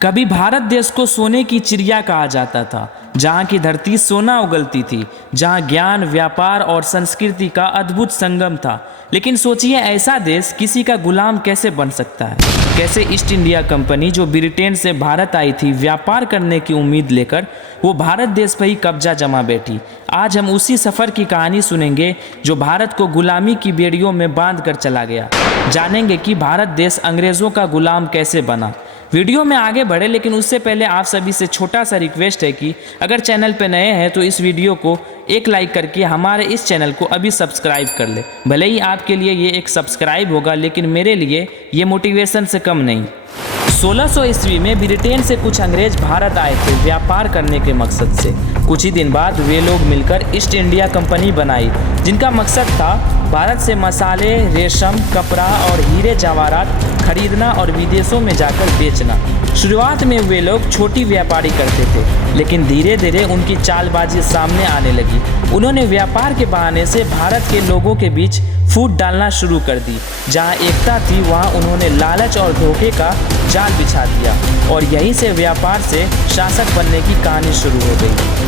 कभी भारत देश को सोने की चिड़िया कहा जाता था, जहाँ की धरती सोना उगलती थी, जहाँ ज्ञान, व्यापार और संस्कृति का अद्भुत संगम था। लेकिन सोचिए, ऐसा देश किसी का गुलाम कैसे बन सकता है? कैसे ईस्ट इंडिया कंपनी जो ब्रिटेन से भारत आई थी व्यापार करने की उम्मीद लेकर, वो भारत देश पर ही कब्जा जमा बैठी। आज हम उसी सफ़र की कहानी सुनेंगे जो भारत को गुलामी की बेड़ियों में बांध कर चला गया। जानेंगे कि भारत देश अंग्रेज़ों का गुलाम कैसे बना। वीडियो में आगे बढ़े लेकिन उससे पहले आप सभी से छोटा सा रिक्वेस्ट है कि अगर चैनल पर नए हैं तो इस वीडियो को एक लाइक करके हमारे इस चैनल को अभी सब्सक्राइब कर ले। भले ही आपके लिए ये एक सब्सक्राइब होगा, लेकिन मेरे लिए ये मोटिवेशन से कम नहीं। 1600 ईस्वी में ब्रिटेन से कुछ अंग्रेज भारत आए थे व्यापार करने के मकसद से। कुछ ही दिन बाद वे लोग मिलकर ईस्ट इंडिया कंपनी बनाई, जिनका मकसद था भारत से मसाले, रेशम, कपड़ा और हीरे जवाहरात खरीदना और विदेशों में जाकर बेचना। शुरुआत में वे लोग छोटी व्यापारी करते थे, लेकिन धीरे धीरे उनकी चालबाजी सामने आने लगी। उन्होंने व्यापार के बहाने से भारत के लोगों के बीच फूट डालना शुरू कर दी। जहां एकता थी वहां उन्होंने लालच और धोखे का जाल बिछा दिया, और यहीं से व्यापार से शासक बनने की कहानी शुरू हो गई।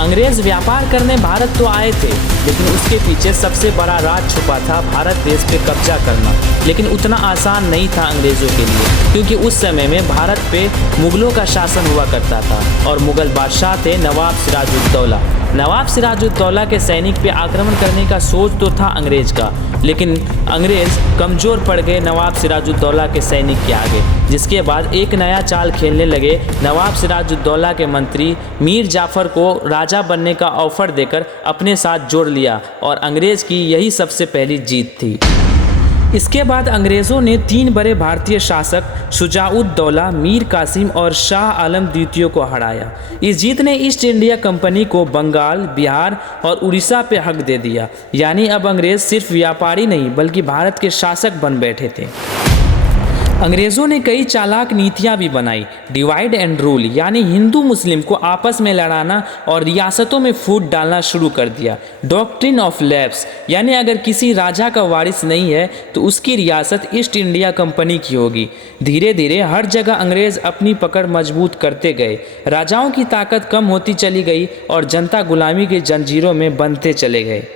अंग्रेज व्यापार करने भारत तो आए थे, लेकिन उसके पीछे सबसे बड़ा राज छुपा था भारत देश पे कब्जा करना। लेकिन उतना आसान नहीं था अंग्रेज़ों के लिए, क्योंकि उस समय में भारत पे मुगलों का शासन हुआ करता था और मुगल बादशाह थे नवाब सिराजुद्दौला। नवाब सिराजुद्दौला के सैनिक पे आक्रमण करने का सोच तो था अंग्रेज का, लेकिन अंग्रेज़ कमज़ोर पड़ गए नवाब सिराजुद्दौला के सैनिक के आगे, जिसके बाद एक नया चाल खेलने लगे। नवाब सिराजुद्दौला के मंत्री मीर जाफ़र को राजा बनने का ऑफर देकर अपने साथ जोड़ लिया, और अंग्रेज़ की यही सबसे पहली जीत थी। इसके बाद अंग्रेज़ों ने 3 बड़े भारतीय शासक शुजाउद्दौला, मीर कासिम और शाह आलम द्वितीय को हराया। इस जीत ने ईस्ट इंडिया कंपनी को बंगाल, बिहार और उड़ीसा पे हक दे दिया। यानी अब अंग्रेज़ सिर्फ व्यापारी नहीं बल्कि भारत के शासक बन बैठे थे। अंग्रेज़ों ने कई चालाक नीतियां भी बनाई। डिवाइड एंड रूल, यानी हिंदू मुस्लिम को आपस में लड़ाना और रियासतों में फूट डालना शुरू कर दिया। डॉक्ट्रिन ऑफ लैप्स, यानी अगर किसी राजा का वारिस नहीं है तो उसकी रियासत ईस्ट इंडिया कंपनी की होगी। धीरे धीरे हर जगह अंग्रेज़ अपनी पकड़ मजबूत करते गए। राजाओं की ताकत कम होती चली गई और जनता गुलामी की जंजीरों में बंधते चले गए।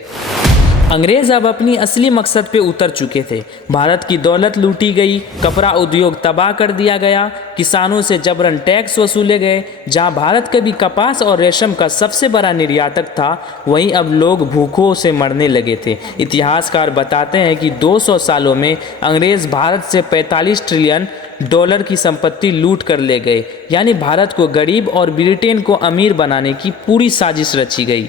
अंग्रेज़ अब अपनी असली मकसद पे उतर चुके थे। भारत की दौलत लूटी गई, कपड़ा उद्योग तबाह कर दिया गया, किसानों से जबरन टैक्स वसूले गए। जहां भारत कभी कपास और रेशम का सबसे बड़ा निर्यातक था, वहीं अब लोग भूखों से मरने लगे थे। इतिहासकार बताते हैं कि 200 सालों में अंग्रेज़ भारत से 45 ट्रिलियन डॉलर की संपत्ति लूट कर ले गए। यानी भारत को गरीब और ब्रिटेन को अमीर बनाने की पूरी साजिश रची गई।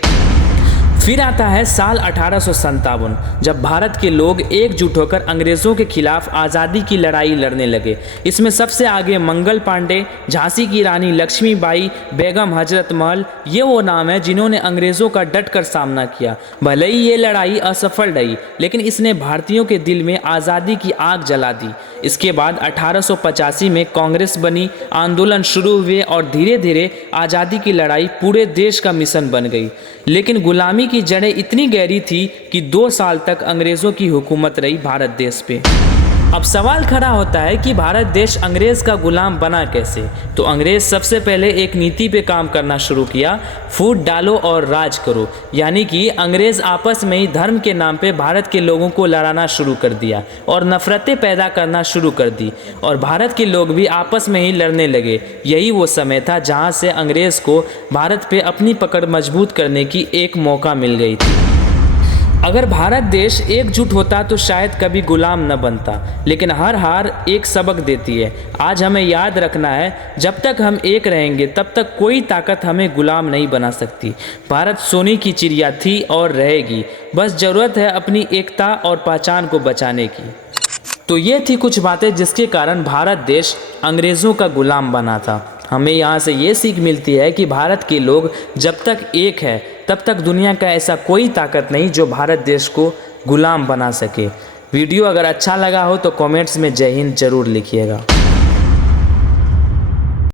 फिर आता है साल 1857, जब भारत के लोग एकजुट होकर अंग्रेज़ों के खिलाफ आज़ादी की लड़ाई लड़ने लगे। इसमें सबसे आगे मंगल पांडे, झांसी की रानी लक्ष्मीबाई, बेगम हजरत महल, ये वो नाम है जिन्होंने अंग्रेज़ों का डटकर सामना किया। भले ही ये लड़ाई असफल रही, लेकिन इसने भारतीयों के दिल में आज़ादी की आग जला दी। इसके बाद 1885 में कांग्रेस बनी, आंदोलन शुरू हुए और धीरे धीरे आज़ादी की लड़ाई पूरे देश का मिशन बन गई। लेकिन गुलामी की जड़ें इतनी गहरी थी कि 2 साल तक अंग्रेज़ों की हुकूमत रही भारत देश पे। अब सवाल खड़ा होता है कि भारत देश अंग्रेज़ का गुलाम बना कैसे? तो अंग्रेज़ सबसे पहले एक नीति पे काम करना शुरू किया, फूट डालो और राज करो। यानी कि अंग्रेज़ आपस में ही धर्म के नाम पे भारत के लोगों को लड़ाना शुरू कर दिया और नफरतें पैदा करना शुरू कर दी, और भारत के लोग भी आपस में ही लड़ने लगे। यही वो समय था जहाँ से अंग्रेज़ को भारत पे अपनी पकड़ मजबूत करने की एक मौका मिल गई थी। अगर भारत देश एकजुट होता तो शायद कभी गुलाम न बनता, लेकिन हर हार एक सबक देती है। आज हमें याद रखना है, जब तक हम एक रहेंगे तब तक कोई ताकत हमें गुलाम नहीं बना सकती। भारत सोने की चिड़िया थी और रहेगी, बस ज़रूरत है अपनी एकता और पहचान को बचाने की। तो ये थी कुछ बातें जिसके कारण भारत देश अंग्रेज़ों का गुलाम बना था। हमें यहाँ से ये सीख मिलती है कि भारत के लोग जब तक एक है तब तक दुनिया का ऐसा कोई ताकत नहीं जो भारत देश को गुलाम बना सके। वीडियो अगर अच्छा लगा हो तो कमेंट्स में जय हिंद जरूर लिखिएगा।